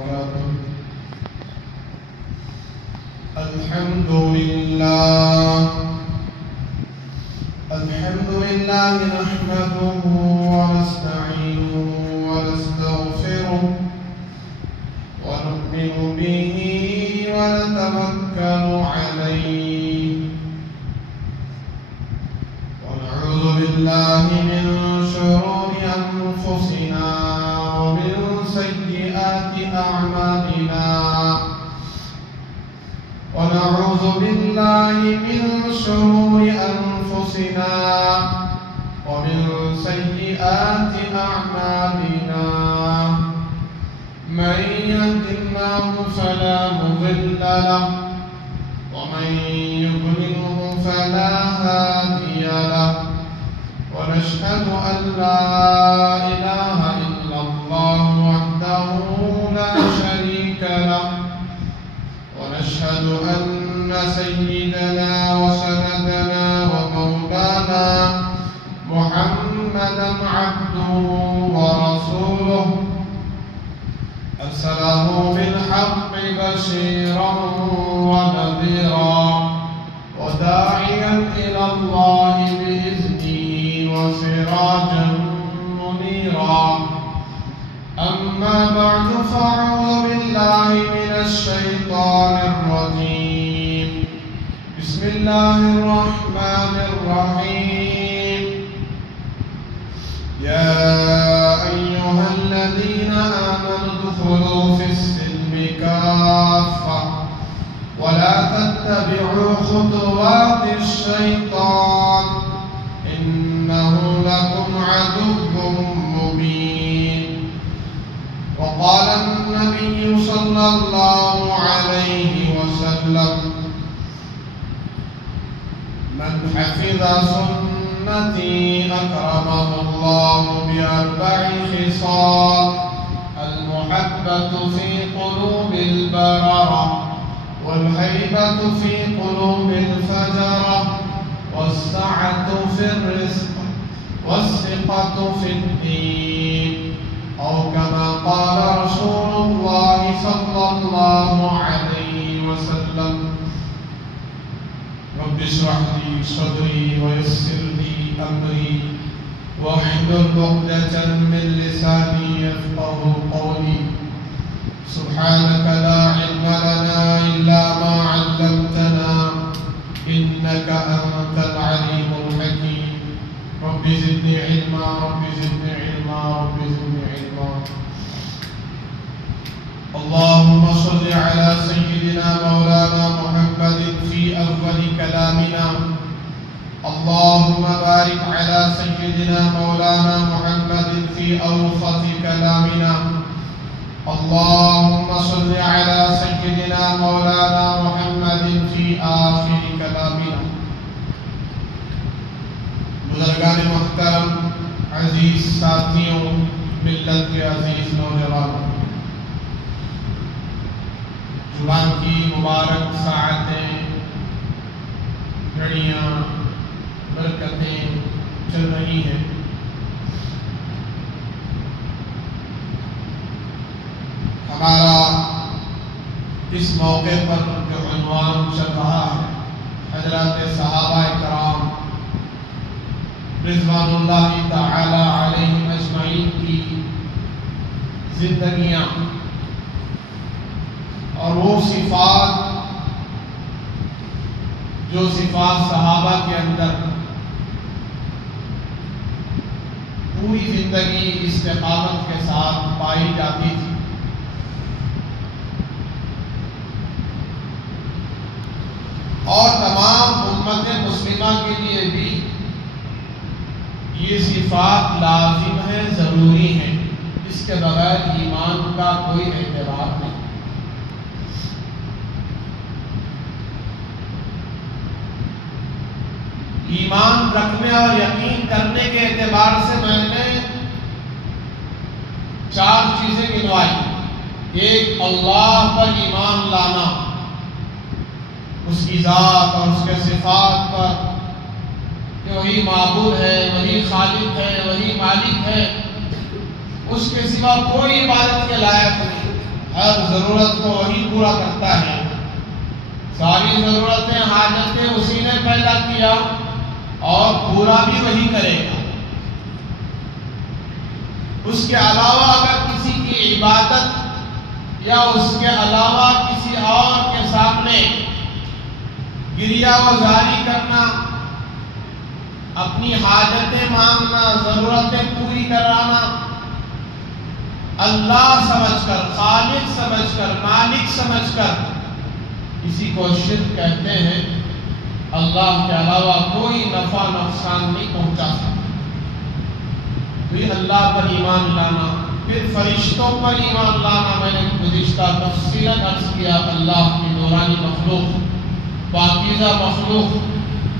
وبركاته. الحمد لله نحمده ونستعينه ونستغفره ونؤمن به ونتوكل عليه ونعوذ بالله من شرور أنفسنا ومن سيئات أعمالنا ونعوذ بالله من شرور أنفسنا ومن سيئات أعمالنا من يهد الله فلا مضل له ومن يضلله فلا هادي له ونشهد أن لا إله إلا الله وحده لا شريك له ونشهد أن سيدنا وسندنا ومولانا محمدا عبده ورسوله أرسله بالحق بشيرا ونذيرا وداعيا إلى الله بإذنه وسراجا منيرا أما بعد فأعوذ بالله من الشيطان الرجيم بسم الله الرحمن الرحيم يا أيها الذين آمنوا ادخلوا في السلم كافة ولا تتبعوا خطوات الشيطان إنه لكم عدو مبين. وقال النبي صلى الله عليه وسلم من حفظ سنتي أكرمه الله بأربع خصال: المحبة في قلوب البررة والهيبة في قلوب الفجرة والسعة في الرزق والثقة في الدين، أو كما قال رسول الله صلى الله عليه وسلم. رب اشرح لي صدري ويسر لي أمري واحلل عقدة من لساني يفقهوا قولي. سبحانك لا علم لنا إلا ما علمتنا إنك أنت العليم الحكيم. رب زدني علما رب زدني علما رب زدني علما. اللهم صل على سيدنا مولانا محمد في أول كلامنا. اللهم بارك على سيدنا مولانا محمد في أوسط كلامنا. اللهم صل على سيدنا مولانا محمد في آخر كلامنا. بزرگان محترم، عزیز ساتھیوں، ملت کے عزیز نوجوانوں، زبان کی مبارک ساعتیں، گھڑیاں، برکتیں چل رہی ہیں. ہمارا اس موقع پر جو عنوان چل رہا ہے، حضرات صحابہ کرام رضوان اللہ تعالی علیہم اجمعین کی زندگیاں اور وہ صفات جو صفات صحابہ کے اندر پوری زندگی استقامت کے ساتھ پائی جاتی تھی، اور تمام امت مسلمہ کے لیے بھی یہ صفات لازم ہیں، ضروری ہیں. اس کے بغیر ایمان کا کوئی اعتبار نہیں. ایمان رکھنے اور یقین کرنے کے اعتبار سے میں نے 4 چیزیں گنوائی. ایک، اللہ پر ایمان لانا، اس کی ذات اور اس کے صفات پر کہ وہی معبود ہے، وہی خالق ہے، وہی مالک ہے، اس کے سوا کوئی عبادت کے لائق نہیں. ہر ضرورت کو وہی پورا کرتا ہے، ساری ضرورتیں حاجتیں اسی نے پیدا کیا اور پورا بھی وہی کرے گا۔ اس کے علاوہ اگر کسی کی عبادت یا اس کے علاوہ کسی اور کے سامنے گریہ وزاری کرنا، اپنی حاجتیں مانگنا، ضرورتیں پوری کرانا، اللہ سمجھ کر، خالق سمجھ کر، مالک سمجھ کر، اسی کو شرک کہتے ہیں۔ اللہ کے علاوہ کوئی نفع نقصان نہیں پہنچا سکتا۔ پھر اللہ پر ایمان لانا، پھر فرشتوں پر ایمان لانا۔ میں نے گزشتہ تفصیلاً عرض کیا، اللہ کی نورانی مخلوق، پاکیزہ مخلوق،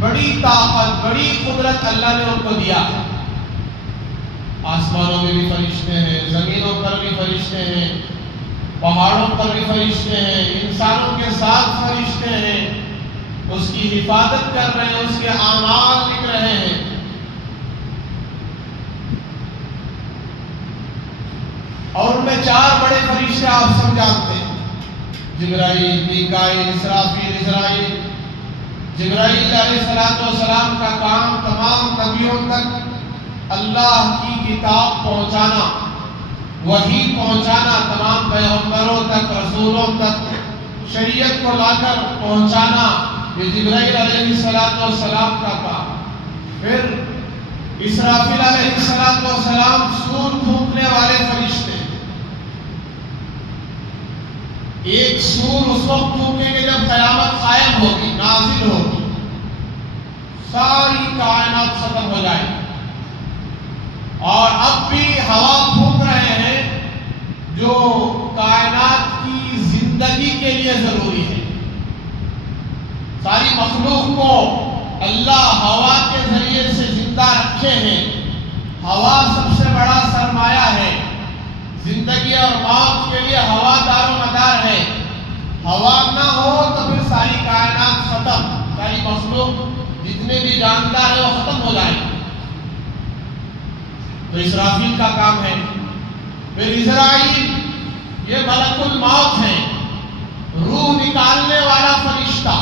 بڑی طاقت، بڑی قدرت اللہ نے ان کو دیا۔ آسمانوں میں بھی فرشتے ہیں، زمینوں پر بھی فرشتے ہیں، پہاڑوں پر بھی فرشتے ہیں، انسانوں کے ساتھ فرشتے ہیں، اس کی حفاظت کر رہے ہیں، اس کے اعمال لکھ رہے ہیں۔ اور ان میں 4 بڑے فرشتے آپ سب جانتے ہیں، جبرائیل، میکائیل، اسرافیل، اسرائیل۔ جبرائیل علیہ السلام کا کام تمام نبیوں تک اللہ کی کتاب پہنچانا، وحی پہنچانا، تمام پیغمبروں تک، رسولوں تک شریعت کو لا کر پہنچانا، یہ جبرائیل علیہ السلام کا کام۔ پھر اسرافیل علیہ السلام سور پھونکنے والے فرشتے، ایک سور اس وقت پھونکیں گے جب قیامت قائم ہوگی، نازل ہوگی، ساری کائنات ختم ہو جائے گی۔ اور اب بھی ہوا پھونک رہے ہیں جو کائنات کی زندگی کے لیے ضروری ہے۔ ساری مخلوق کو اللہ ہوا کے ذریعے سے زندہ رکھے ہیں۔ ہوا سب سے بڑا سرمایہ ہے، زندگی اور موت کے لیے ہوا دار و مدار ہے۔ ہوا نہ ہو تو پھر ساری کائنات ختم، ساری مخلوق جتنے بھی جاندار ہیں وہ ختم ہو جائیں گے۔ تو اسرافیل کا کام ہے۔ پھر اسرائیل، یہ ملک الموت ہے، روح نکالنے والا فرشتہ،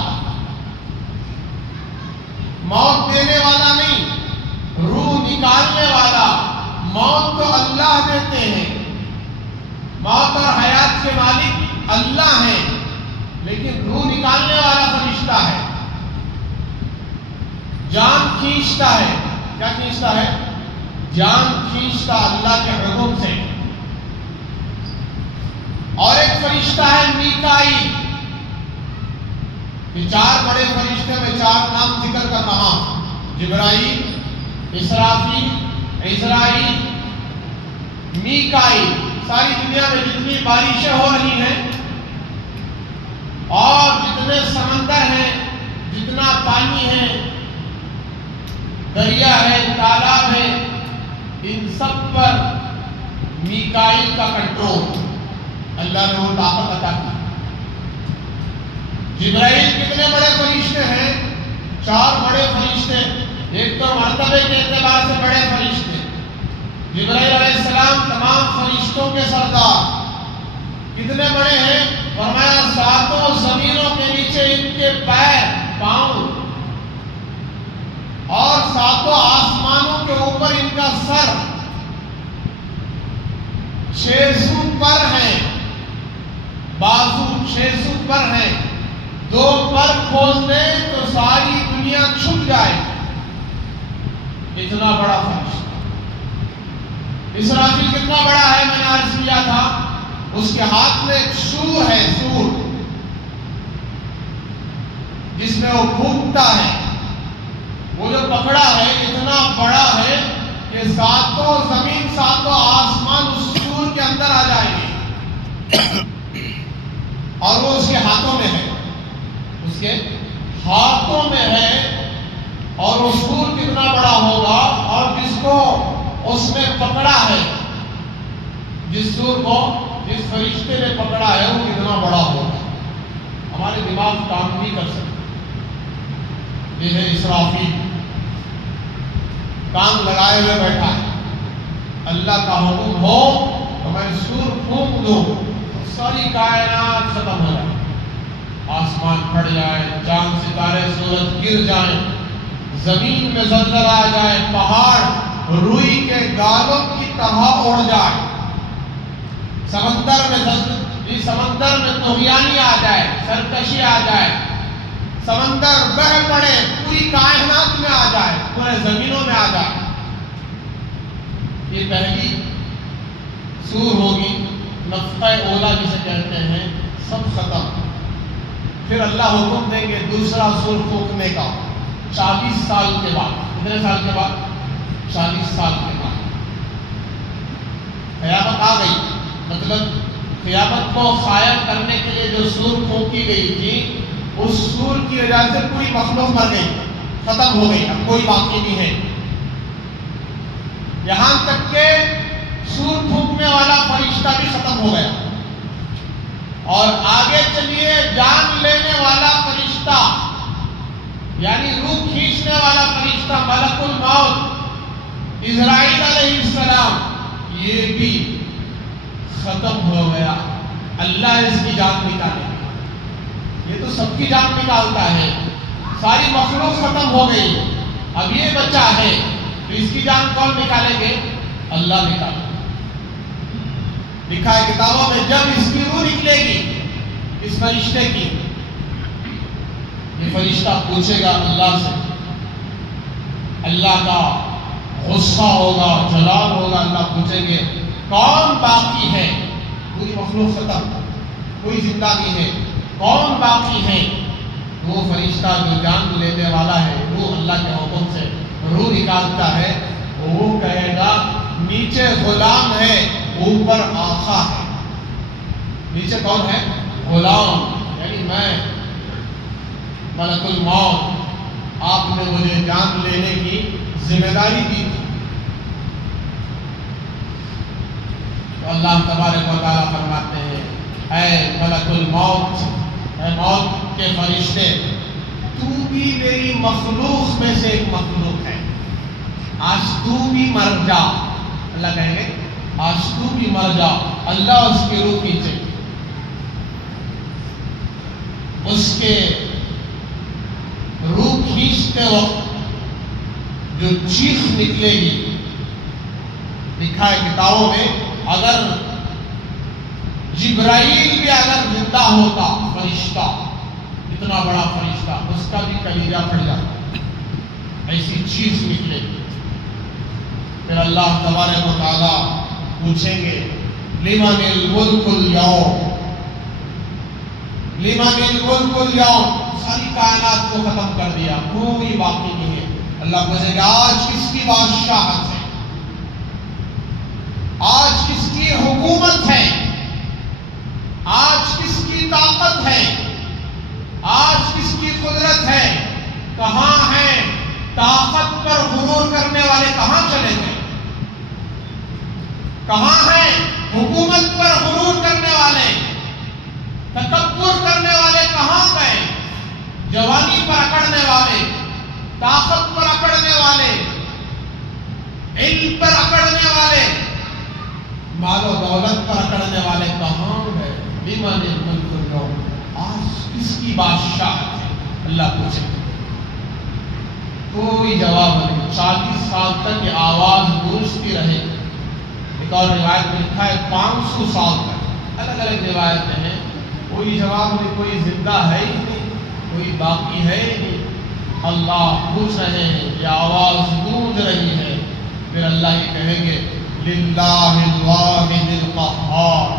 موت دینے والا نہیں، روح نکالنے والا۔ موت تو اللہ دیتے ہیں، موت اور حیات کے مالک اللہ ہیں، لیکن روح نکالنے والا فرشتہ ہے، جان کھینچتا ہے۔ کیا کھینچتا ہے؟ جان کھینچتا اللہ کے حکم سے۔ اور ایک فرشتہ ہے میکائیل۔ یہ 4 بڑے فرشتے، میں 4 نام ذکر کر رہا ہوں، جبرائیل، اسرافیل، عزرائیل، میکائیل۔ ساری دنیا میں جتنی بارشیں ہو رہی ہیں اور جتنے سمندر ہیں، جتنا پانی ہے، دریا ہے، تالاب ہے، ان سب پر میکائیل کا کنٹرول، اللہ نے وہ طاقت عطا کی۔ جبرائیل کتنے بڑے فرشتے ہیں؟ 4 بڑے فرشتے۔ ایک تو مرتبے کے اعتبار سے بڑے فرشتے، جبرائیل علیہ السلام تمام فرشتوں کے سردار۔ کتنے بڑے ہیں؟ فرمایا 7 زمینوں کے نیچے ان کے پاؤں، اور 7 آسمانوں کے اوپر ان کا سر۔ 600 پر ہیں، بازو 600 پر ہیں۔ 2 پر کھول دیں تو ساری دنیا چھپ جائے، اتنا بڑا فرشتہ۔ اسرافیل کتنا بڑا ہے؟ میں نے عرض کیا تھا، اس کے ہاتھ میں ایک سور ہے، سور، جس میں وہ پھونکتا ہے۔ وہ جو پکڑا ہے اتنا بڑا ہے کہ 7 زمین 7 آسمان اس سور کے اندر آ جائیں گے، اور وہ اس کے ہاتھوں میں ہے، اس کے ہاتھوں میں ہے۔ اور وہ سور کتنا بڑا ہوگا، اور جس کو اس نے پکڑا ہے، جس سور کو جس فرشتے نے پکڑا ہے، وہ کتنا بڑا ہوگا، ہمارے دماغ کام نہیں کر سکتے۔ یہ ہے اسرافیل، کام لگائے ہوئے بیٹھا ہے، اللہ کا حکم ہو تو میں سور پھونک دوں، ساری کائنات ختم ہو جائے، آسمان پھٹ جائے، چاند ستارے سورج گر جائیں، زمین میں زلزلہ آ جائے، پہاڑ روئی کے گالوں کی طرح اڑ جائے، سمندر میں طغیانی آ جائے، سرکشی آ جائے، سمندر بہہ پڑے، پوری کائنات میں آ جائے، پورے زمینوں میں آ جائے، یہ پہلی سور ہوگی، نفخہ اولا جسے کہتے ہیں، سب ختم۔ پھر اللہ حکم دیں گے دوسرا سور پھونکنے کا 40 سال کے بعد۔ کتنے سال کے بعد؟ 40 سال کے بعد قیامت آ گئی۔ مطلب قیامت کو قائم کرنے کے لیے جو سور پھونکی گئی تھی، اس سور کی وجہ سے پوری مخلوق مر گئی، ختم ہو گئی، اب کوئی باقی نہیں ہے۔ یہاں تک کہ سور پھونکنے والا فرشتہ بھی ختم ہو گیا، اور آگے چلیے جان لینے والا فرشتہ، یعنی روح کھینچنے والا فرشتہ ملک الموت اسرائیل علیہ السلام، یہ بھی ختم ہو گیا۔ اللہ اس کی جان نکالے، یہ تو سب کی جان نکالتا ہے، ساری مخلوق ختم ہو گئی، اب یہ بچہ ہے، تو اس کی جان کون نکالیں گے؟ اللہ نکالے۔ لکھا ہے کتابوں میں جب اس کی روح نکلے گی اس فرشتے کی، یہ فرشتہ پوچھے گا اللہ سے، اللہ کا غصہ ہوگا، جلال ہوگا، اللہ پوچھیں گے کون باقی ہے؟ پوری مخلوق ختم، کوئی زندہ نہیں ہے، کون باقی ہے؟ وہ فرشتہ جو جان لینے والا ہے، وہ اللہ کے حکم سے روح نکالتا ہے، وہ کہے گا نیچے غلام ہے، اوپر آقا ہے۔ نیچے کون ہے؟ غلام، یعنی میں ملک الموت، آپ نے مجھے جان لینے کی ذمہ داری دی تھی۔ تو اللہ تبارک و تعالیٰ فرماتے ہیں اے ملک الموت، اے موت کے فرشتے، تو بھی میری مخلوق میں سے ایک مخلوق ہے، آج تو بھی مر جا۔ اللہ کہیں گے آج تو بھی مر جا۔ اللہ اس کی روح کھینچے، اس کے روح کھینچتے وقت جو چیخ نکلے گی، لکھا ہے کتابوں میں اگر جبرائیل بھی اگر زندہ ہوتا، فرشتہ، اتنا بڑا فرشتہ، اس کا بھی کلیجہ پھٹ جاتا، ایسی چیخ نکلے گی۔ پھر اللہ تبارک و تعالیٰ پوچھیں گے لمن الملک اليوم، لمن الملک اليوم، ساری کائنات کو ختم کر دیا، کوئی باقی نہیں ہے۔ اللہ پوچھیں گے آج کس کی بادشاہت ہے، آج کس کی حکومت ہے، آج کس کی طاقت ہے، آج کس کی قدرت ہے؟ کہاں ہیں طاقت پر غرور کرنے والے؟ کہاں چلے گئے؟ کہاں ہیں حکومت پر غرور کرنے والے، تکبر کرنے والے؟ کہاں گئے؟ جوانی پر اکڑنے والے، طاقت پر اکڑنے والے، علم پر اکڑنے والے، مال و دولت پر اکڑنے والے کہاں گئے؟ لمن الملک اليوم، آج کس کی بادشاہت ہے؟ اللہ پوچھے، کوئی جواب نہیں۔ 40 سال تک یہ آواز گونجتی رہے۔ ایک اور روایت میں لکھا ہے 500 سال تک، الگ الگ روایتیں ہیں، کوئی جواب نہیں، کوئی زندہ ہے ہی نہیں، کوئی باقی ہے ہی نہیں۔ اللہ پوچھ رہے ہیں، یہ آواز گونج رہی ہے، پھر اللہ یہ کہیں گے للہ الواحد القہار،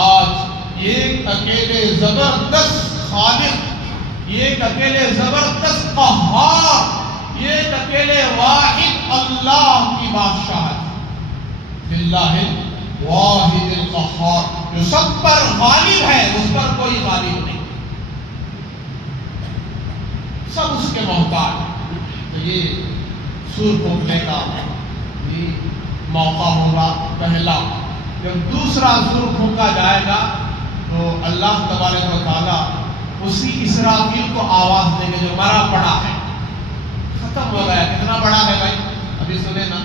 آج ایک اکیلے زبردست خالق، ایک اکیلے زبردست قہار، ایک اکیلے واحد اللہ کی بادشاہت، للہ الواحد القہار، جو سب پر غالب ہے، اس پر کوئی غالب نہیں، سب اس کے محتاج ہیں۔ تو یہ سور پھونکنے کا موقع ہوگا پہلا۔ جب دوسرا سور پھونکا جائے گا تو اللہ تبارک و تعالیٰ اسی اسرافیل کو آواز دیں گے جو مرا پڑا ہے، ختم ہو گیا۔ کتنا بڑا ہے بھائی؟ ابھی سنے نا،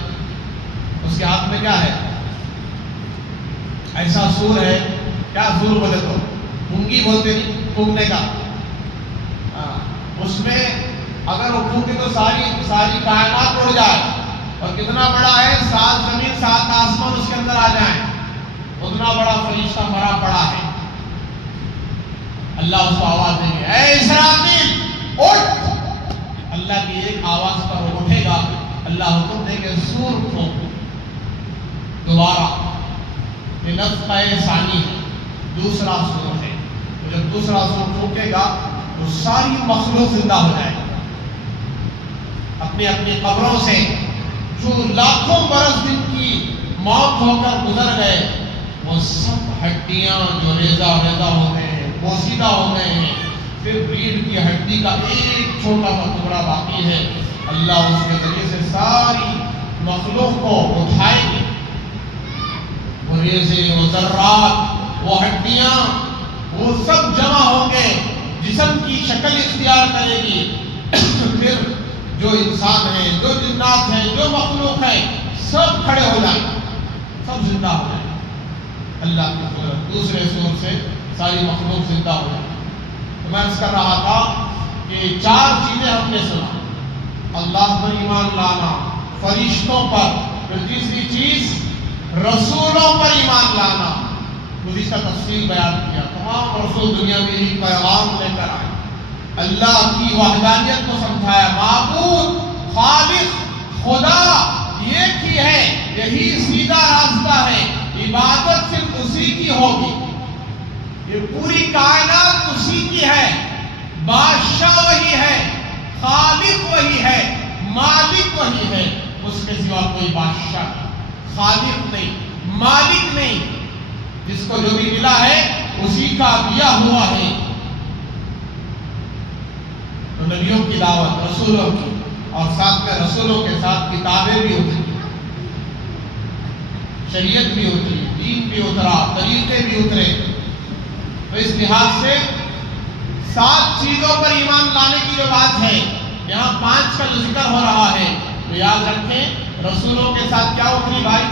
اس کے ہاتھ میں کیا ہے؟ ایسا سور ہے کیا سور بولے تو پونگی بولتے نہیں، پھونکنے کا، اس میں اگر وہ پھونکے تو ساری کائنات اڑ جائے، اور کتنا بڑا ہے، 7 زمین 7 آسمان اس کے اندر آ جائیں، اتنا بڑا فرشتہ مرا پڑا ہے۔ اللہ اس کو آواز دیں گے، اے اسرافیل اٹھ، اللہ کی ایک آواز پر وہ اٹھے گا، اللہ حکم دیں گے سور پھونک دوبارہ، یہ نفخہ ثانی ہے، دوسرا سور ہے، جب دوسرا سور پھونکے گا تو ساری مخلوق زندہ ہو جائے گا اپنی اپنی قبروں سے، جو لاکھوں برس دن کی موت ہو کر گزر گئے، وہ سب ہڈیاں جو ریزہ ہو گئے ہیں، پوسیدہ ہو گئے ہیں، پھر ریڑھ کی ہڈی کا ایک چھوٹا سا ٹکڑا باقی ہے، اللہ اس کے ذریعے سے ساری مخلوق کو اٹھائے گی، وہ ریزے، وہ ذرات، وہ ہڈیاں، وہ سب جمع ہوں گے، جسم کی شکل اختیار کرے گی، پھر جو انسان ہیں، جو جنات ہیں، جو مخلوق ہیں، سب کھڑے ہو جائیں، سب زندہ ہو جائیں، اللہ کی قدرت، دوسرے سور سے ساری مخلوق زندہ ہو جائے۔ تو میں عرض کر رہا تھا کہ 4 چیزیں ہم نے سنا، اللہ پر ایمان لانا، فرشتوں پر، پھر تیسری چیز رسولوں پر ایمان لانا، گزشتہ تفصیل بیان کیا، تمام رسول دنیا میں ہی پیغام لے کر آئے، اللہ کی وحدانیت کو سمجھایا، معبود، خالق، خدا ایک ہی ہے، یہی سیدھا راستہ ہے، عبادت صرف اسی کی ہوگی، یہ پوری کائنات اسی کی ہے، بادشاہ وہی ہے، خالق وہی ہے، مالک وہی ہے، اس کے سوا کوئی بادشاہ نہیں، خالق نہیں، مالک نہیں، جس کو جو بھی ملا ہے اسی کا دیا ہوا ہے۔ تو نبیوں کی دعوت، رسولوں کی، اور ساتھ میں رسولوں کے ساتھ کتابیں بھی اتری، شریعت بھی اتری، دین بھی اترا، طریقے بھی اترے، تو اس لحاظ سے 7 چیزوں پر ایمان لانے کی جو بات ہے، یہاں 5 کا جو ذکر ہو رہا ہے، تو یاد رکھیں رسولوں کے ساتھ کیا اتری بھائی؟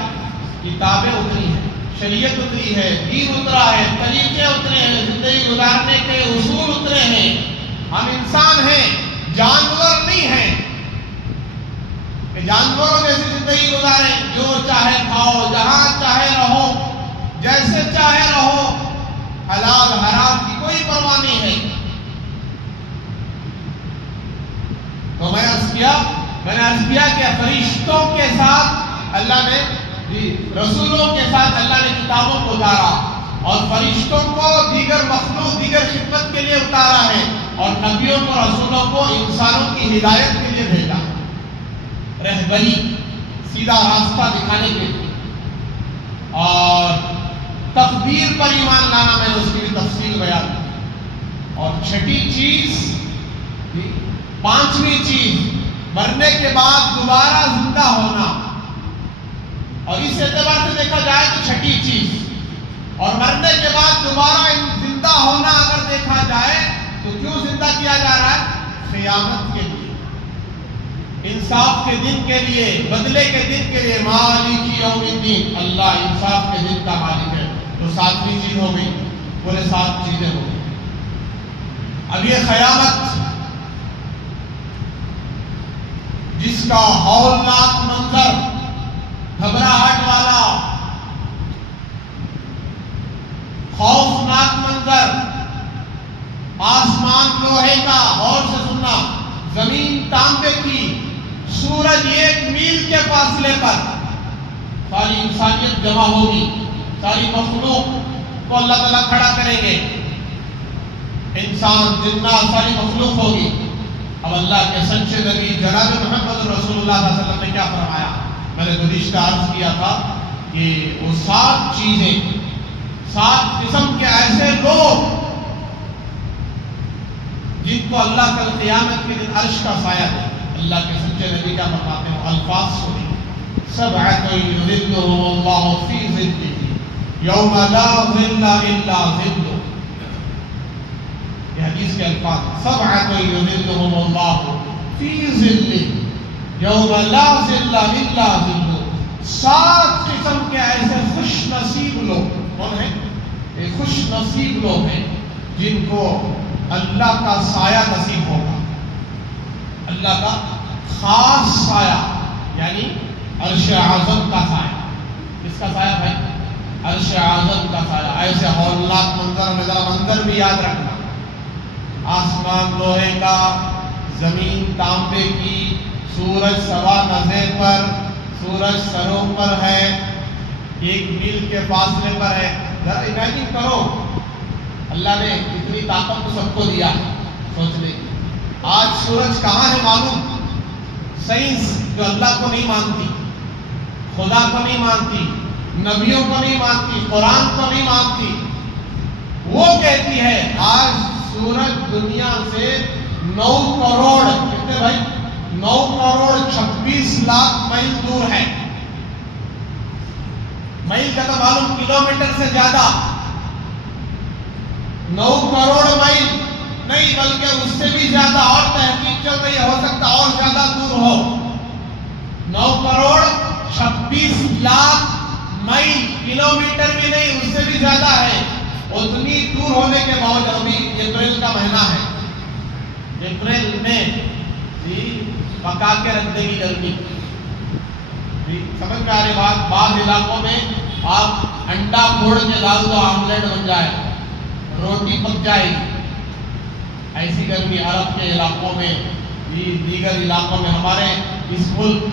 کتابیں اتری ہیں، شریعت اتری ہے، دین اترا ہے، طریقے اترے ہیں، زندگی گزارنے کے اصول اترے ہیں۔ ہم انسان ہیں، جانور نہیں ہیں کہ جانوروں جیسی زندگی گزاریں، جو چاہے کھاؤ، جہاں چاہے رہو، جیسے چاہے رہو، حلال حرام کی کوئی پرواہ نہیں ہے۔ تو میں نے عرض کیا کہ فرشتوں کے ساتھ اللہ نے، رسولوں کے ساتھ اللہ نے کتابوں کو اتارا، اور فرشتوں کو دیگر مخلوق، دیگر خدمت کے لیے اتارا ہے، اور نبیوں کو، رسولوں کو انسانوں کی ہدایت کے لیے بھیجا، رہبری، سیدھا راستہ دکھانے کے لیے۔ اور تقدیر پر ایمان لانا، میں نے اس کی بھی تفصیل بیان کی۔ اور 6ٹھی چیز، 5ویں چیز، مرنے کے بعد دوبارہ زندہ ہونا، اور اس اعتبار سے دیکھا جائے تو 6ٹھی چیز، اور مرنے کے بعد دوبارہ زندہ ہونا اگر دیکھا جائے تو کیوں زندہ کیا جا رہا ہے؟ قیامت کے لیے، انصاف کے دن کے لیے، بدلے کے دن کے لیے، مالک یوم الدین، اللہ انصاف کے دن کا مالک ہے۔ تو 7ویں چیز ہو گئی، پورے 7 چیزیں ہو گئی۔ اب یہ قیامت، جس کا ہولناک منظر، گھبراہٹ والا، خوفناک منظر، آسمان لوہے کا، غور سے سننا، زمین تانبے کی، سورج 1 میل کے فاصلے پر، ساری انسانیت جمع ہوگی، ساری مخلوق کو اللہ تعالیٰ کھڑا کریں گے، انسان، جنات، ساری مخلوق ہوگی۔ اب اللہ کے سچے نبی جناب محمد رسول اللہ صلی اللہ علیہ وسلم نے کیا فرمایا؟ میں نے گزشتہ عرض کیا تھا کہ وہ 7 چیزیں، 7 قسم کے ایسے لوگ جن کو اللہ کل قیامت کے دن عرش کا سایہ دے۔ اللہ کے سچے نبی کیا فرماتے ہیں؟ الفاظ سنیں، سبعۃ یظلھم اللہ فی ظلہ یوم لا ظل الا ظلہ، یہ حدیث کے الفاظ، سبعۃ یظلھم اللہ فی ظلہ یوم لا ظل الا ظلہ۔ 7 قسم کے ایسے خوش نصیب لوگ کون ہیں؟ کہ خوش نصیب لوگ ہیں جن کو اللہ کا سایہ نصیب ہوگا، اللہ کا خاص سایہ، یعنی عرش اعظم کا سایہ۔ کس کا سایہ بھائی؟ عرش اعظم کا سایہ۔ ایسے ہولناک منظر بھی یاد رکھنا، آسمان لوہے کا، زمین تانبے کی، سورج سوا نظر پر، سورج سروں پر ہے، 1 میل کے فاصلے پر ہے۔ ذرا امیجن کرو، اللہ نے اتنی طاقت تو سب کو دیا ہے سوچنے کی۔ آج سورج کہاں ہے معلوم؟ سائنس جو اللہ کو نہیں مانتی، خدا کو نہیں مانتی، نبیوں کو نہیں مانتی، قرآن کو نہیں مانتی، وہ کہتی ہے آج سورج دنیا سے 9 کروڑ، کتنے بھائی؟ 9 کروڑ 26 لاکھ میل دور ہے۔ میل کا تو معلوم کلومیٹر سے زیادہ، 9 کروڑ میل نہیں بلکہ اس سے بھی زیادہ، اور تحقیق چل رہی ہے، ہو سکتا اور زیادہ دور ہو۔ 9 کروڑ 26 لاکھ میل، کلومیٹر بھی نہیں، اس سے بھی زیادہ ہے۔ اتنی دور ہونے کے باوجود ابھی اپریل کا مہینہ ہے، اپریل میں پکا کے رکھ دے گی گرمی، سمجھ میں آ رہی بات؟ بعض علاقوں میں آپ انڈا پھوڑ کے ڈال دو، آملیٹ بن جائے، روٹی پک جائے گی، ایسی گرمی عرب کے علاقوں میں بھی، دیگر علاقوں میں، ہمارے اس ملک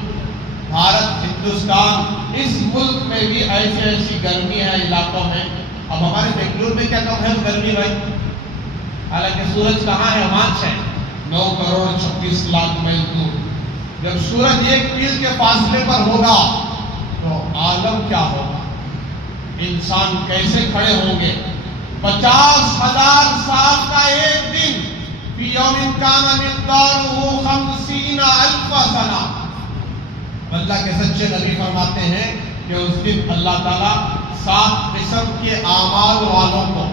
بھارت ہندوستان اس ملک میں بھی ایسی گرمی ہے علاقوں میں۔ اب ہمارے بنگلور میں کیا کم ہے گرمی بھائی؟ حالانکہ سورج کہاں ہے؟ آنچ ہے، 9 کروڑ 26 لاکھ میل دور۔ جب سورج 1 میل کے فاصلے پر ہوگا تو عالم کیا ہوگا؟ انسان کیسے کھڑے ہوں گے؟ 50,000 سال کا ایک دن، فی یوم کان مقدارہ 50,000 سنہ۔ اللہ کے سچے نبی فرماتے ہیں کہ اس دن اللہ تعالیٰ 7 قسم کے اعمال والوں کو،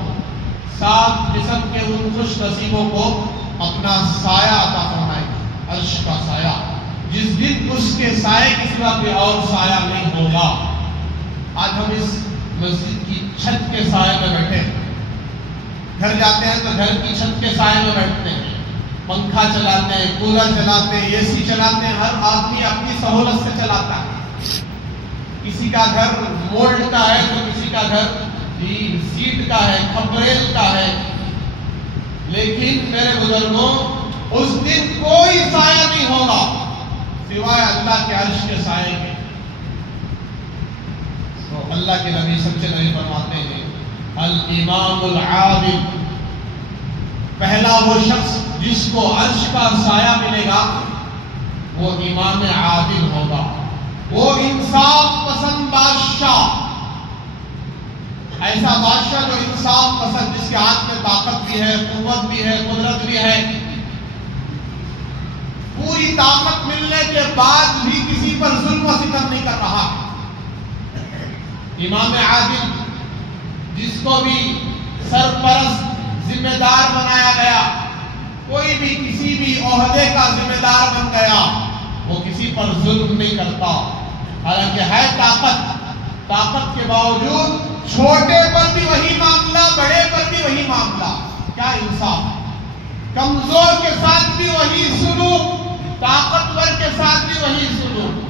7 قسم کے ان خوش نصیبوں کو اپنا سایہ عطا فرمائے گا، عرش کا سایہ، جس دن اس کے سائے کے سوا کوئی اور سایہ نہیں ہوگا۔ آج ہم اس مسجد کی چھت کے سائے میں بیٹھے ہیں، گھر جاتے ہیں تو گھر کی چھت کے سائے میں بیٹھتے ہیں، پنکھا چلاتے ہیں، کولر چلاتے ہیں، اے سی چلاتے ہیں، ہر آدمی اپنی سہولت سے چلاتا ہے۔ کسی کا گھر مولڈ کا ہے تو کسی کا گھر سیٹ کا ہے، کھپریل کا ہے، لیکن میرے بزرگوں اس دن کوئی سایہ نہیں ہوگا سوائے اللہ کے عرش کے سائے کے۔ تو اللہ کے نبی سچے نبی فرماتے ہیں الامام العادل، پہلا وہ شخص جس کو عرش کا سایہ ملے گا وہ امام عادل ہوگا، وہ انصاف پسند بادشاہ، ایسا بادشاہ جو انصاف پسند، جس کے ہاتھ میں طاقت بھی ہے، قوت بھی ہے، قدرت بھی ہے، پوری طاقت ملنے کے بعد بھی کسی پر ظلم و ستم نہیں کر رہا۔ امام عادل جس کو بھی سرپرست ذمہ دار بنایا گیا، کوئی بھی کسی بھی عہدے کا ذمہ دار بن گیا، وہ کسی پر ظلم نہیں کرتا، حالانکہ ہے طاقت کے باوجود چھوٹے پر بھی وہی معاملہ، بڑے پر بھی وہی معاملہ۔ کیا انصاف! کمزور کے ساتھ بھی وہی سلوک، طاقتور کے ساتھ بھی وہی سلوک،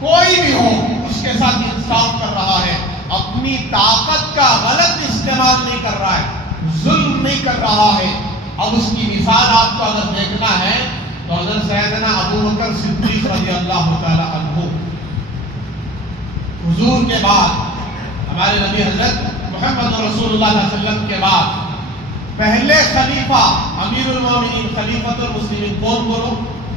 کوئی بھی ہو اس کے ساتھ انصاف کر رہا ہے، اپنی طاقت کا غلط استعمال نہیں کر رہا ہے، ظلم نہیں کر رہا ہے۔ اب اس کی مثال آپ کو اگر دیکھنا ہے تو حضرت سیدنا ابو بکر صدیق رضی اللہ تعالی عنہ، حضور کے بعد، ہمارے نبی حضرت محمد رسول اللہ صلی اللہ علیہ وسلم کے بعد پہلے خلیفہ، امیر المومنین، خلیفۃ المسلمین کون بولو؟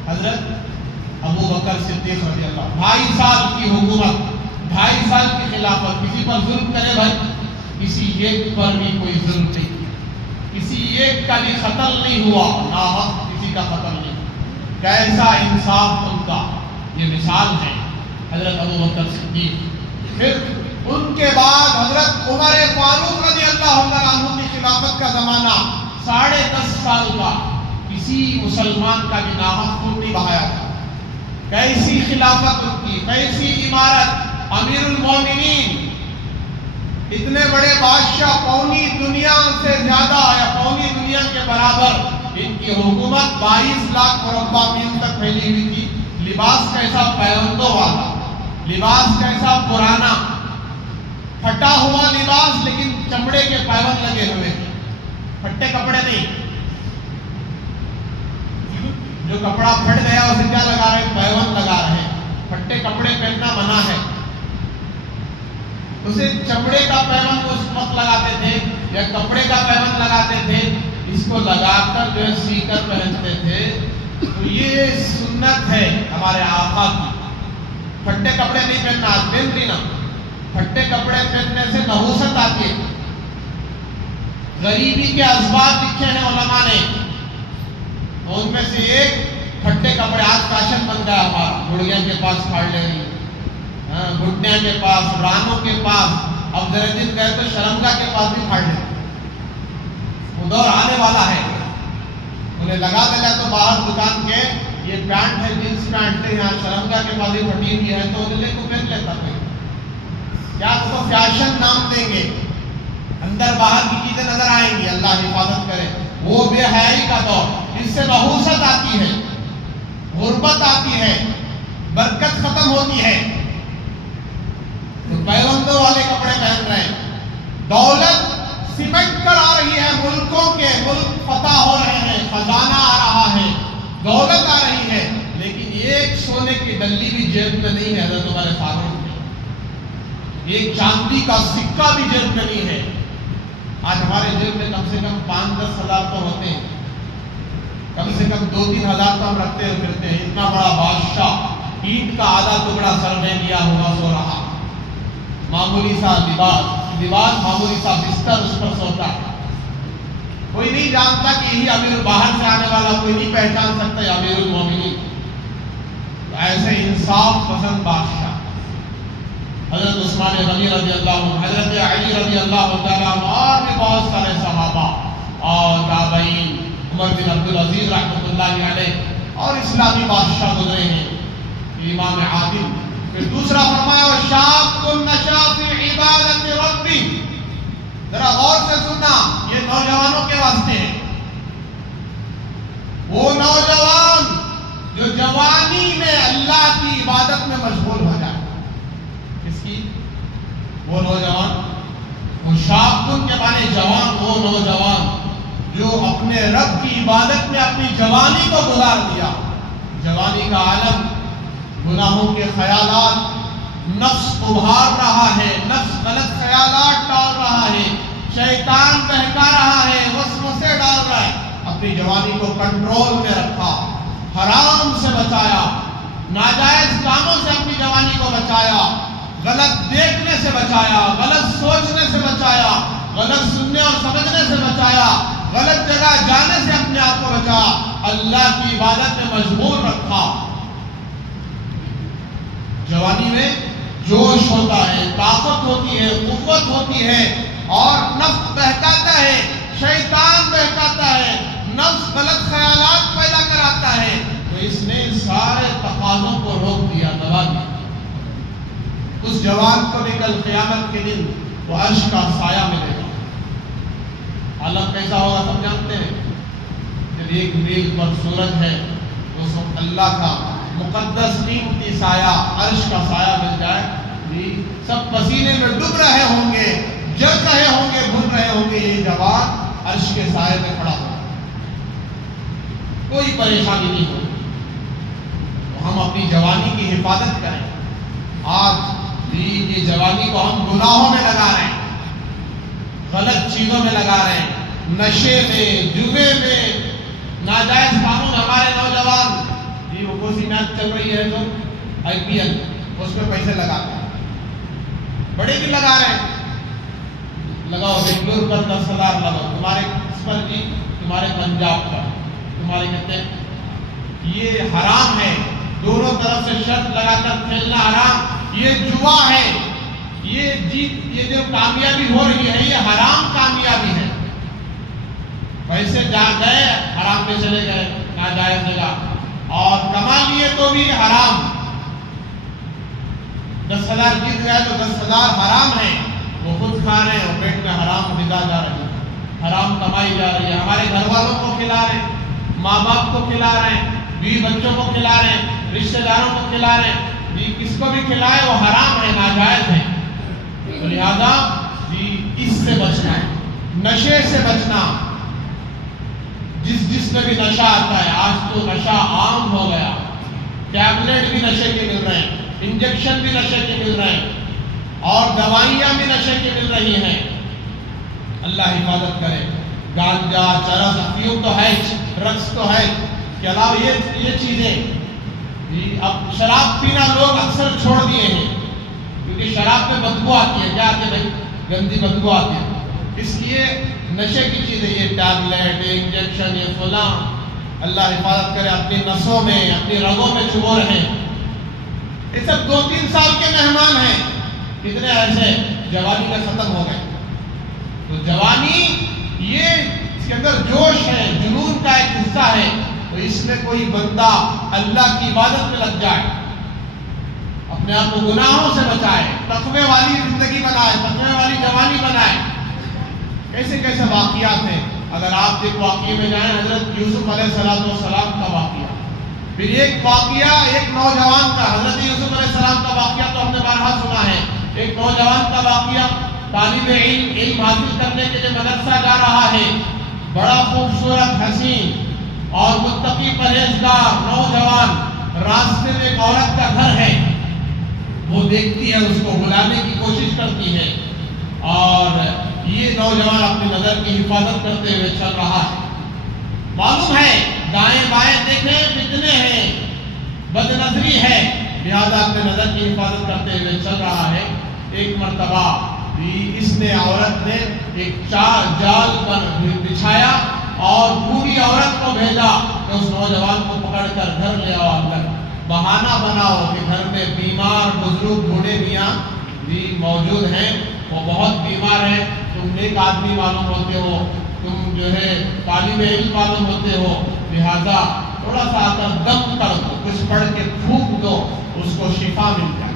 حضرت ابو بکر صدیق رضی اللہ۔ 2.5 سال کی حکومت، 2.5 سال کی خلافت، کسی پر ظلم کرے بھائی؟ کسی ایک پر بھی کوئی ظلم نہیں، کسی ایک کا بھی قتل نہیں ہوا، ناحق کسی کا قتل نہیں۔ کیسا انصاف ان کا! یہ مثال ہے حضرت ابو بکر صدیق۔ پھر ان کے بعد حضرت عمر فاروق رضی اللہ عنہ کی خلافت کا زمانہ 10.5 سال کا، کسی مسلمان کا بھی ناحق خون نہیں بہایا تھا۔ کیسی خلافت ان کی، کیسی عمارت! امیر المومنین اتنے بڑے بادشاہ، پوری دنیا سے زیادہ یا پوری دنیا کے برابر ان کی حکومت 22 لاکھ مربع میل تک پھیلی ہوئی تھی۔ لباس کیسا؟ پیوندوں والا لباس، کیسا؟ پرانا پھٹا ہوا لباس، لیکن چمڑے کے پیوند لگے ہوئے تھے، پھٹے کپڑے نہیں۔ جو کپڑا پھٹ گیا اسے کیا لگا رہے ہیں؟ پیوند لگا رہے ہیں۔ پھٹے کپڑے پہننا منع ہے، اسے چمڑے کا پیوند اس وقت لگاتے تھے یا کپڑے کا پیوند لگاتے تھے، اس کو لگا کر جو ہے سی کر پہنتے تھے۔ تو یہ سنت ہے ہمارے آقا کی، پھٹے کپڑے نہیں پہننا۔ آج پہن لینا، پھٹے کپڑے پہننے سے نحوست آتی ہے۔ غریبی کے اسباب لکھے ہیں علماء نے، ان میں سے ایک پھٹے کپڑے۔ آج فیشن بن گیا ہمارا، گڑیاں کے پاس پھاڑ لے رہی، گھٹنوں کے پاس، رانوں کے پاس، اب ذرا دن گئے تو شرمگاہ کے پاس بھی پھاڑ لے۔ وہ دور آنے والا ہے، انہیں لگا دیا تو باہر دکان کے یہ پینٹ ہے، جینس پینٹ ہے، یہاں شرمگاہ کے پاس بھی پھٹی ہوئی ہے تو انہیں کو پہن لیتا کوئی، کیا اس کو فیشن نام دیں گے؟ اندر باہر کی چیزیں نظر آئیں گی، اللہ حفاظت کرے۔ وہ بے حیائی کا دور، اس سے نحوست آتی ہے، غربت آتی ہے، برکت ختم ہوتی ہے۔ تو پیوندوں والے کپڑے پہن رہے ہیں، دولت سمٹ کر آ رہی ہے ملکوں کے، ملک فتح ہو رہے ہیں، خزانہ آ رہا ہے، دولت آ رہی ہے، لیکن ایک سونے کی ڈلی بھی جیب میں نہیں ہے حضرت عمر فاروق میں، ایک چاندی کا سکہ بھی جیب میں نہیں ہے۔ آج ہمارے جیب میں کم سے کم 5-10 ہزار تو ہوتے ہیں، کم سے کم 2-3 ہزار تو ہم رکھتے ہوئے پھرتے ہیں۔ اتنا بڑا بادشاہ اینٹ کا آدھا ٹکڑا سر میں لیا ہوا سو رہا، معمولی سا لباس، معمولی سا بستر، اس پر سوتا ہے۔ کوئی نہیں جانتا کہ یہی امیر، باہر سے آنے والا کوئی نہیں پہچان سکتا یہ امیر المومنین۔ ایسے انصاف پسند بادشاہ حضرت عثمان غنی رضی اللہ عنہ، حضرت علی رضی اللہ تعالیٰ عنہ، اور بھی بہت سارے صحابہ اور تابعین، عمر بن عبدالعزیز رحمۃ اللہ علیہ، اور اسلامی بادشاہ گزرے ہیں، امام عادل۔ پھر دوسرا فرمایا وَشَابٌ نَشَأَ فِي عِبَادَةِ رَبِّهِ۔ ذرا غور سے سننا، یہ نوجوانوں کے واسطے ہے۔ وہ نوجوان جو جوانی میں اللہ کی عبادت میں مشغول ہو جائے، کس کی؟ وہ نوجوان، وہ شابٌ کے معنی جوان، وہ نوجوان جو اپنے رب کی عبادت میں اپنی جوانی کو گزار دیا۔ جوانی کا عالم گناہوں کے خیالات، نفس ابھار رہا ہے، نفس غلط خیالات ڈال رہا ہے، شیطان بہکا رہا ہے، وسوسے ڈال رہا ہے۔ اپنی جوانی کو کنٹرول میں رکھا، حرام سے بچایا، ناجائز کاموں سے اپنی جوانی کو بچایا، غلط دیکھنے سے بچایا، غلط سوچنے سے بچایا، غلط سننے اور سمجھنے سے بچایا، غلط جگہ جانے سے اپنے آپ کو بچا، اللہ کی عبادت میں مشغول رکھا۔ جوانی میں جوش ہوتا ہے، طاقت ہوتی ہے، قوت ہوتی ہے، اور نفس بہکاتا ہے، شیطان بہکاتا ہے، نفس غلط خیالات پیدا کراتا ہے، تو اس نے سارے تقاضوں کو روک دیا، دبا دیا۔ اس جوان کو بھی کل قیامت کے دن وہ عرش کا سایہ ملے گا۔ عالم کیسا ہوگا سب جانتے ہیں، جب ایک میل پر سورج ہے، اس وقت اللہ کا مقدس قیمتی سایہ، عرش کا سایہ مل جائے، سب پسینے میں ڈوب رہے ہوں گے، جل رہے ہوں گے، بھول رہے ہوں گے، یہ جوان عرش کے سائے میں کھڑا ہوگا، کوئی پریشانی نہیں ہوگی۔ تو ہم اپنی جوانی کی حفاظت کریں۔ آج یہ جوانی کو ہم گناہوں میں لگا رہے ہیں، غلط چیزوں میں لگا رہے ہیں، نشے میں، جوے میں، ناجائز کاموں میں۔ ہمارے نوجوان وہ کوسی میچ چل رہی ہے تو IPL، اس میں پیسے لگاتے ہیں، بڑے بھی لگا رہے ہیں، لگاؤ بنگلور پر 10,000 لگاؤ، تمہارے اس پر جی، تمہارے پنجاب پر، تمہارے کہتے ہیں یہ حرام ہے، دونوں طرف سے شرط لگا کر کھیلنا حرام، یہ جوا ہے، یہ جو کامیابی ہو رہی ہے یہ حرام کامیابی ہے۔ پیسے جا گئے حرام پہ چلے گئے، ناجائز جگہ، اور کما لیے تو بھی حرام۔ 10,000 جیت گیا تو 10,000 حرام ہے، وہ خود کھا رہے ہیں اور پیٹ میں حرام غذا جا رہی ہے، حرام کمائی جا رہی ہے، ہمارے گھر والوں کو کھلا رہے ہیں، ماں باپ کو کھلا رہے ہیں، بیوی بچوں کو کھلا رہے ہیں، رشتہ داروں کو کھلا رہے ہیں، جی کس کو بھی کھلائے وہ حرام ہے، ناجائز ہے۔ تو لہذا جی اس سے بچنا ہے، نشے سے بچنا۔ جس میں بھی نشہ آتا ہے، آج تو نشہ عام ہو گیا، ٹیبلٹ بھی نشے کے مل رہے ہیں، انجیکشن بھی نشے کے مل رہے ہیں، اور دوائیاں بھی نشے کی مل رہی ہیں۔ اللہ حفاظت کرے۔ گانجا، چرس، افیون تو ہے، ڈرگس تو ہے، کے علاوہ یہ چیزیں اب شراب پینا لوگ اکثر چھوڑ دیے ہیں، کیونکہ شراب میں بدبو آتی ہے، کیا آتی ہے بھائی؟ گندی بدبو آتی ہے۔ اس لیے نشے کی چیزیں، یہ ٹیبلٹ، یہ انجیکشن، یہ فلاں، اللہ حفاظت کرے، اپنی نسوں میں، اپنی رگوں میں چبو رہے ہیں۔ یہ سب 2-3 سال کے مہمان ہیں، کتنے ایسے جوانی میں ختم ہو گئے۔ تو جوانی یہ اس کے اندر جوش ہے، جنون کا ایک حصہ ہے، تو اس میں کوئی بندہ اللہ کی عبادت میں لگ جائے، اپنے آپ کو گناہوں سے بچائے، تقوی والی زندگی بنائے، تقوی والی جوانی بنائے۔ کیسے کیسے واقعات ہیں، اگر آپ ایک واقعے میں جائیں، حضرت یوسف علیہ السلام کا واقعہ، پھر ایک واقعہ ایک نوجوان کا، حضرت یوسف علیہ السلام کا واقعہ تو ہم نے بارہا سنا ہے، ایک نوجوان کا واقعہ، طالب علم حاصل کرنے کے لیے مدرسہ جا رہا ہے، بڑا خوبصورت، حسین اور متقی پرہیزگار نوجوان، راستے میں ایک عورت کا گھر ہے، وہ دیکھتی ہے، اس کو بلانے کی کوشش کرتی ہے، اور یہ نوجوان اپنی نظر کی حفاظت کرتے ہوئے چل رہا ہے۔ معلوم ہے دائیں بائیں دیکھیں فتنے ہیں، بد نظری ہے، لہذا اپنے نظر کی حفاظت کرتے ہوئے چل رہا ہے۔ ایک مرتبہ اس نے، عورت نے ایک جال پر بچھایا اور پوری عورت کو بھیجا کہ اس نوجوان کو پکڑ کر گھر لے آؤ اندر، بہانہ بناؤ کہ گھر میں بیمار بزرگ بوڑھے میاں بھی موجود ہیں، وہ بہت بیمار ہیں، تم نیک آدمی معلوم ہوتے ہو، تم جو ہے طالب علم معلوم ہوتے ہو، لہذا تھوڑا سا آ کر دم کر دو، کچھ پڑھ کے پھونک دو، اس کو شفا مل جائے،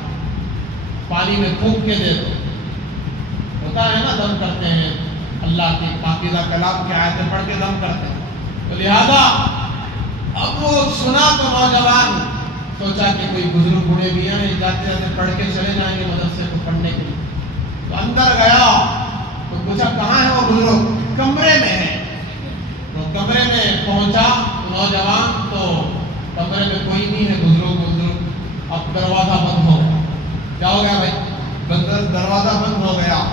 پانی میں پھونک کے دے دو۔ ہوتا ہے نا، دم کرتے ہیں، اللہ کی پاکیزہ کلام کی آیتیں پڑھ کے دم کرتے ہیں۔ تو لہذا اب وہ سنا تو نوجوان سوچا کہ کوئی بزرگ بوڑھے بھی ہیں، جاتے جاتے پڑھ کے چلے جائیں گے مدرسے کو پڑھنے کے لیے۔ تو اندر گیا تو پوچھا کہاں ہے وہ بزرگ؟ کمرے میں ہے۔ تو کمرے میں پہنچا نوجوان تو کمرے میں کوئی نہیں ہے، بزرگ۔ اب دروازہ بند ہو گیا۔ کیا ہو گیا بھائی؟ دروازہ بند ہو گیا۔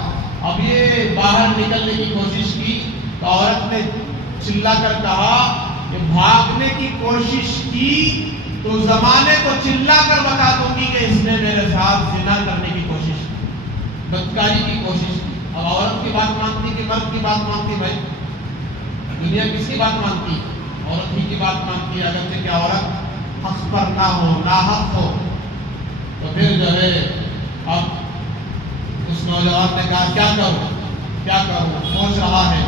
اب یہ باہر نکلنے کی کوشش کی تو عورت نے چلا کر کہا کہ بھاگنے کی کوشش کی تو زمانے کو چلا کر بتا دوں گی کہ اس نے میرے ساتھ زنا کرنے کی کوشش کی، بدکاری کی کوشش کی۔ اب عورت کی بات مانتی کہ مرد کی بات مانتی؟ بھائی دنیا کس کی بات مانتی؟ عورت ہی کی بات مانتی ہے، اگرچہ کہ عورت حق پر نہ ہو، ناحق ہو۔ تو پھر جو ہے اب اس نوجوان نے کہا کیا کروں، سوچ رہا ہے،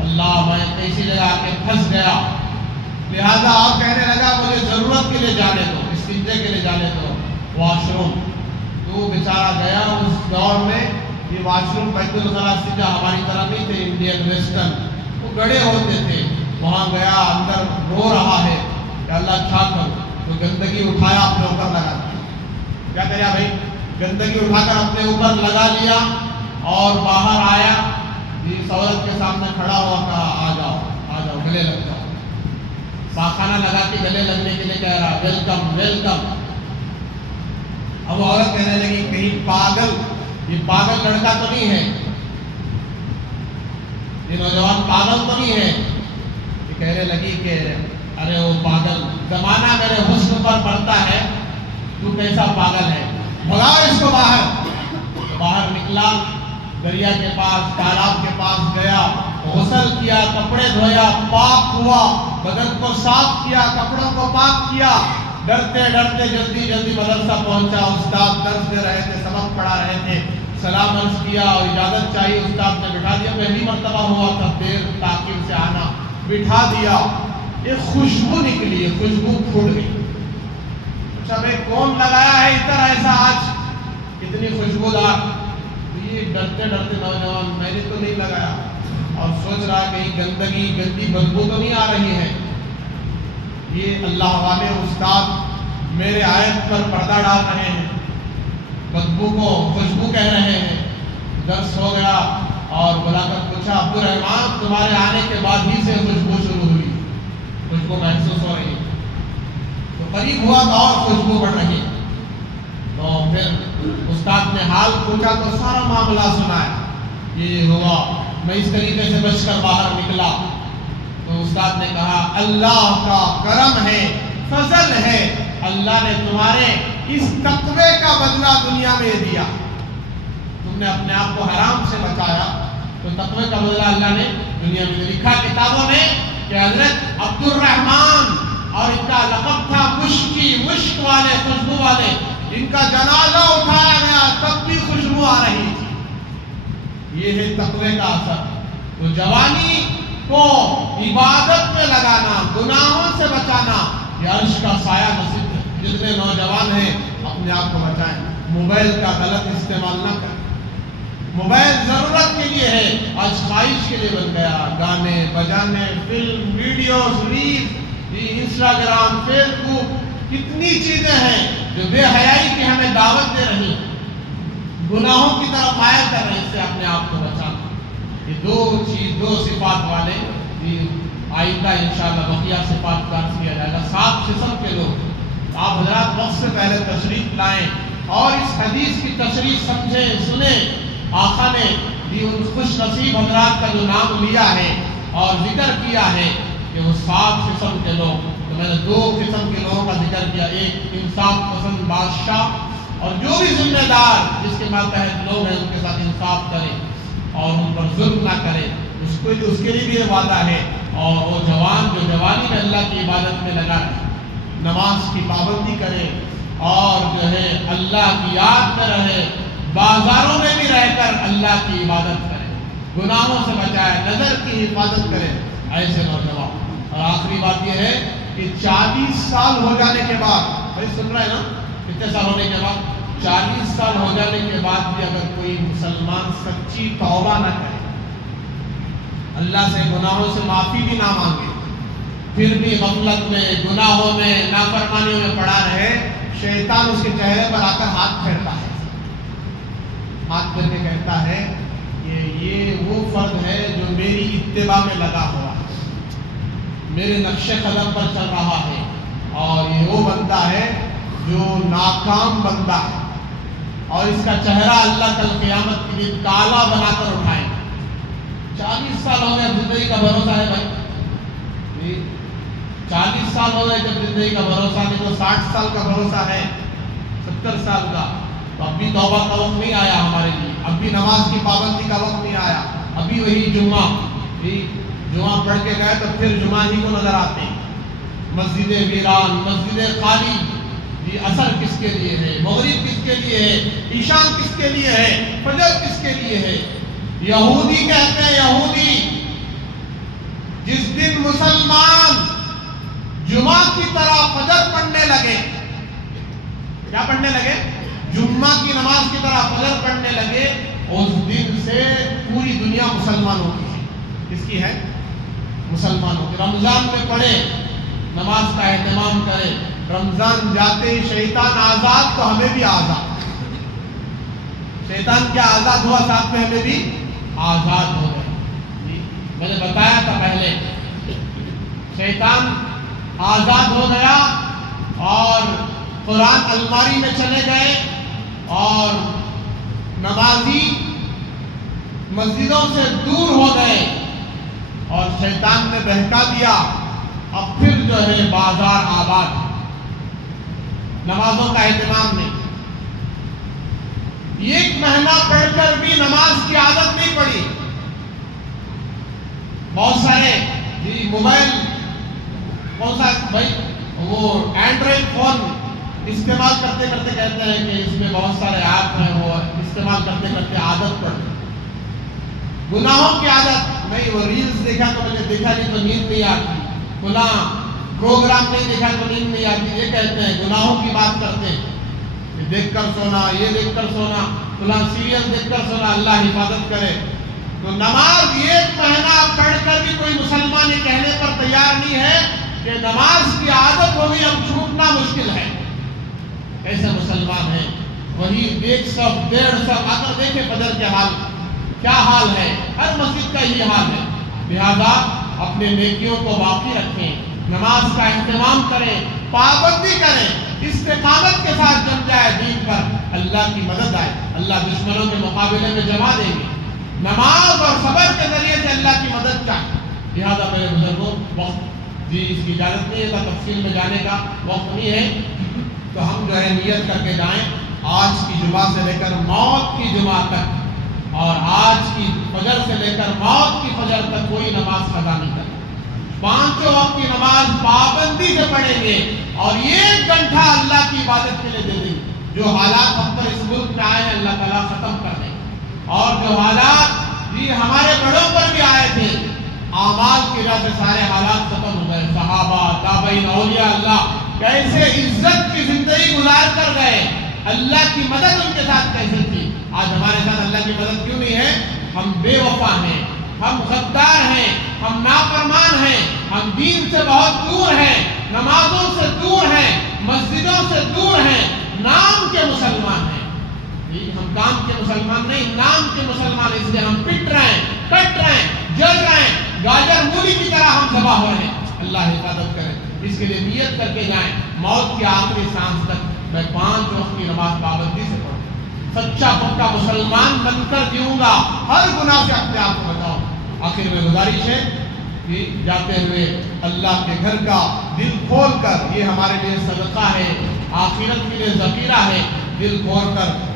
اللہ میں کیسی جگہ آ کے پھنس گیا، لہذا آپ کہنے لگا مجھے ضرورت کے لیے جانے دو، استنجے کے لیے جانے دو، واش روم۔ تو بیچارہ گیا، اس دور میں یہ واش روم بیت الخلاء استنجا ہماری طرح نہیں تھے، انڈین ویسٹرن، وہ گڑے ہوتے تھے، وہاں گیا، اندر رو رہا ہے کہ اللہ کیا کروں۔ تو گندگی اٹھایا اپنے اوپر لگا دیا۔ کیا کریا بھائی؟ گندگی اٹھا کر اپنے اوپر لگا لیا اور باہر آیا، اس عورت کے سامنے کھڑا ہوا، کہا آ جاؤ گلے لگ جاؤ۔ پاخانہ لگا کے گلے لگنے کے لیے کہہ رہا ویلکم ویلکم۔ اب وہ عورت کہنے لگی کہیں یہ پاگل لڑکا تو نہیں ہے، یہ نوجوان پاگل تو نہیں ہے؟ یہ کہنے لگی کہ ارے وہ پاگل، زمانہ میرے حسن پر پڑتا ہے، تو کیسا پاگل ہے، بھگاؤ اس کو باہر۔ باہر نکلا، دریا کے پاس، تالاب کے پاس گیا، غسل کیا، کپڑے دھویا، پاک ہوا، بدن کو صاف کیا، کپڑوں کو پاک کیا، ڈرتے ڈرتے جلدی مدرسہ پہنچا۔ استاد درس دے رہے تھے، سبق پڑھا رہے تھے، سلام عرض کیا اور اجازت چاہیے، استاد نے بٹھا دیا۔ پہلی مرتبہ ہوا تھا دیر تاخیر سے آنا، بٹھا دیا۔ ایک خوشبو نکلی، خوشبو پھوٹ گئی۔ اچھا بھائی کون لگایا ہے اتنا ایسا آج، اتنی خوشبودار؟ یہ ڈرتے ڈرتے نوجوان میں نے تو نہیں لگایا اور سوچ رہا ہے کہیں گندی بدبو تو نہیں آ رہی ہے. یہ اللہ والے استاد میرے آیت پر پردہ ڈال رہے ہیں، بدبو کو خوشبو کہہ رہے ہیں. درس ہو گیا اور بلا کر پوچھا عبد الرحمان تمہارے آنے کے بعد ہی سے خوشبو شروع ہوئی، خوشبو محسوس ہو رہی ہے. تو قریب ہوا تو اور خوشبو بڑھ رہی ہے. تو پھر استاد نے حال پوچھا تو سارا معاملہ سنایا. یہ ہوا، میں اس طریقے سے بچ کر باہر نکلا. تو استاد نے کہا اللہ کا کرم ہے، فضل ہے، اللہ نے تمہارے اس تقوی کا بدلہ دنیا میں دیا. تم نے اپنے آپ کو حرام سے بچایا تو تقوی کا بدلہ اللہ نے دنیا میں لکھا کتابوں میں کہ حضرت عبد الرحمان اور ان کا لقب تھا مشک والے، خوشبو والے. ان کا جنازہ اٹھایا گیا تب بھی خوشبو آ رہی تھی. یہ ہے تقوی کا اثر. تو جوانی کو عبادت میں لگانا، گناہوں سے بچانا، یہ عرش کا سایہ نصیب ہے. جتنے نوجوان ہیں اپنے آپ کو بچائیں، موبائل کا غلط استعمال نہ کریں. موبائل ضرورت کے لیے ہے، آج خواہش کے لیے بن گیا. گانے بجانے، film, videos, reels, Instagram, Facebook, کتنی چیزیں ہیں جو بے حیائی کی ہمیں دعوت دے رہی، گناہوں کی طرف مائل کر رہے. اس سے اپنے آپ کو بچانا. یہ دو صفات والے آئندہ انشاءاللہ بقیہ صفات کا عرض کیا جائے گا. 7 قسم کے لوگ آپ حضرات وقت سے پہلے تشریف لائیں اور اس حدیث کی تشریح سمجھیں، سنیں. آقا نے ان خوش نصیب حضرات کا جو نام لیا ہے اور ذکر کیا ہے کہ وہ 7 قسم کے لوگ. تو میں نے 2 قسم کے لوگوں کا ذکر کیا. ایک انصاف پسند بادشاہ، اور جو بھی ذمہ دار جس کے ماتحت لوگ ہیں ان کے ساتھ انصاف کرے اور ان پر ظلم نہ کرے. اس کے لیے بھی یہ وعدہ ہے. اور وہ جوان جو جوانی میں اللہ کی عبادت میں لگا رہے، نماز کی پابندی کرے اور جو ہے اللہ کی یاد میں رہے، بازاروں میں بھی رہ کر اللہ کی عبادت کرے، گناہوں سے بچائے، نظر کی حفاظت کرے، ایسے نوجوان. اور آخری بات یہ ہے کہ 40 سال ہو جانے کے بعد، بھائی سن رہے ہیں نا، کتنے سال ہونے کے بعد؟ 40 سال ہو جانے کے بعد بھی اگر کوئی مسلمان سچی توبہ نہ کرے، اللہ سے گناہوں سے معافی بھی نہ مانگے، پھر بھی غفلت میں، گناہوں میں، نافرمانیوں میں پڑا رہے، شیطان اس کے چہرے پر آ کر ہاتھ پھیرتا ہے. ہاتھ پھیر کے کہتا ہے یہ وہ فرد ہے جو میری اتباع میں لگا ہوا ہے، میرے نقش قدم پر چل رہا ہے، اور یہ وہ بندہ ہے جو ناکام بندہ ہے، اور اس کا چہرہ اللہ کل قیامت کے دن کالا بنا کر اٹھائے. 40 سال ہو گئے، زندگی کا بھروسہ ہے بھائی. 40 سال ہو گئے جب زندگی کا بھروسہ نہیں تو 60 سال کا بھروسہ ہے، 70 سال کا. تو اب بھی توبہ کا وقت نہیں آیا ہمارے لیے، اب بھی نماز کی پابندی کا وقت نہیں آیا. ابھی وہی جمعہ پڑھ کے گئے تو پھر جمعہ ہی کو نظر آتے ہیں. مسجدیں ویران، مسجدیں خالی. یہ اثر کس کے لیے ہے؟ مغرب کس کے لیے ہے؟ عشاء کس کے لیے ہے؟ فجر کس کے لیے ہے؟ یہودی کہتے ہیں، یہودی جس دن مسلمان جمعہ کی طرح فجر پڑھنے لگے، کیا پڑھنے لگے؟ جمعہ کی نماز کی طرح فجر پڑھنے لگے، اس دن سے پوری دنیا مسلمانوں کی ہے. کس کی ہے؟ مسلمانوں کی. رمضان میں پڑھے، نماز کا اہتمام کرے. رمضان جاتے ہی شیطان آزاد تو ہمیں بھی آزاد. شیطان کیا آزاد ہوا، ساتھ میں ہمیں بھی آزاد ہو گئے. میں نے بتایا تھا پہلے، شیطان آزاد ہو گیا اور قرآن الماری میں چلے گئے اور نمازی مسجدوں سے دور ہو گئے اور شیطان نے بہکا دیا. اب پھر جو ہے بازار آباد، نمازوں کا اہتمام نہیں. 1 مہینہ پڑھ کر بھی نماز کی عادت نہیں پڑی. بہت سارے موبائل، کون سا بھائی، وہ اینڈرائڈ فون استعمال کرتے کرتے کہتے ہیں کہ اس میں بہت سارے ایپ ہیں، وہ استعمال کرتے کرتے عادت پڑ گئی. گناہوں کی عادت نہیں. وہ ریلز دیکھا تو مجھے دیکھا نہیں تو نیند نہیں آتی، فلاں پروگرام نہیں دیکھا تو نیند نہیں آتی. یہ کہتے ہیں، گناہوں کی بات کرتے ہیں، یہ دیکھ کر سونا، یہ دیکھ کر سونا. فلاں سیریل دیکھ کر سنا، اللہ حفاظت کرے۔ تو نماز ایک مہینہ پڑھ کر بھی کوئی مسلمان یہ کہنے پر تیار نہیں ہے کہ نماز کی عادت ہوگی، اب چھوٹنا مشکل ہے۔ ایسے مسلمان ہیں، وہی 100 150 اگر دیکھیں فجر کے حال کیا حال ہے، ہر مسجد کا یہ حال ہے۔ لہذا اپنے نیکیوں کو باقی رکھیں، نماز کا اہتمام کریں، پابندی کریں، استقامت کے ساتھ جم جائے دین پر، اللہ کی مدد آئے، اللہ دشمنوں کے مقابلے میں جما دیں گے۔ نماز اور صبر کے ذریعے سے اللہ کی مدد چاہیے۔ لہذا میرے بزرگوں، وقت اس کی اجازت نہیں ہے، تفصیل میں جانے کا وقت نہیں ہے، تو ہم جو ہے نیت کر کے جائیں آج کی جمعہ سے لے کر موت کی جمعہ تک، اور آج کی فجر سے لے کر موت کی فجر تک کوئی نماز قضا نہیں کریں، 5 وقت کی نماز پابندی سے پڑھیں گے، اور 1 گھنٹہ اللہ کی عبادت کے لیے دے دیں گے۔ جو حالات ہم پر اس ملک میں آئے ہیں اللہ تعالیٰ ختم کر دیں گے، اور جو حالات ہمارے بڑوں پر بھی آئے تھے، اعمال کی وجہ سے سارے حالات ختم ہو گئے۔ صحابہ، تابعین، اولیاء اللہ کیسے عزت کی زندگی گزار کر گئے، اللہ کی مدد ان کے ساتھ کیسے تھی۔ آج ہمارے ساتھ اللہ کی مدد کیوں نہیں ہے؟ ہم بے وفا ہیں، ہم غدار ہیں، ہم نافرمان ہیں، ہم دین سے بہت دور ہیں، نمازوں سے دور ہیں، مسجدوں سے دور ہیں، نام کے مسلمان ہیں۔ ہم کام کے مسلمان نہیں، نام کے مسلمان، اس لیے ہم پٹ رہے ہیں، کٹ رہے ہیں، جل رہے ہیں، گاجر مولی کی طرح ہم ذبح ہو رہے ہیں۔ اللہ حفاظت کرے، اس کے لیے نیت کر کے جائیں، موت کی آخری سانس تک میں 5 وقت کی نماز پابندی سے پڑھوں، سچا پکا مسلمان بن کر جیوں گا، ہر گناہ سے اپنے آپ کو بچاؤں۔ آخر میں گزارش ہے کہ جاتے ہوئے اللہ کے گھر کا دل کھول کر، یہ ہمارے لیے صدقہ ہے، آخرت کے لیے ذخیرہ ہے، دل کھول کر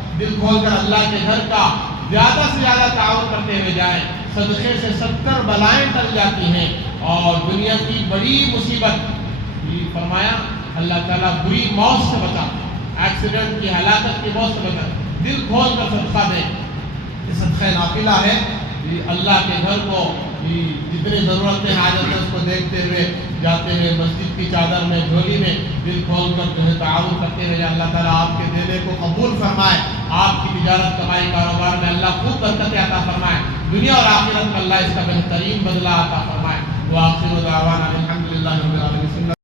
اللہ کے گھر کا زیادہ سے زیادہ تعاون کرتے ہوئے جائیں۔ صدقے سے 70 بلائیں ٹل جاتی ہیں، اور دنیا کی بڑی مصیبت، فرمایا اللہ تعالیٰ بری موت سے بچاتے ہیں، ایکسیڈنٹ کی، ہلاکت کی موت سے بچاتے ہیں۔ دل کھول کر صدقہ دیں، یہ صدقہ نافلہ ہے۔ اللہ کے گھر کو جتنی ضرورتیں حاجت ہے اس کو دیکھتے ہوئے جاتے ہوئے مسجد کی چادر میں، جھولی میں دل کھول کر جو ہے تعاون کرتے ہوئے، اللہ تعالیٰ آپ کے دینے کو قبول فرمائے، آپ کی تجارت، کمائی، کاروبار میں اللہ خوب برکتیں عطا فرمائے، دنیا اور آخرت میں اللہ اس کا بہترین بدلہ عطا فرمائے۔ وآخر دعوانا الحمدللہ رب العالمین۔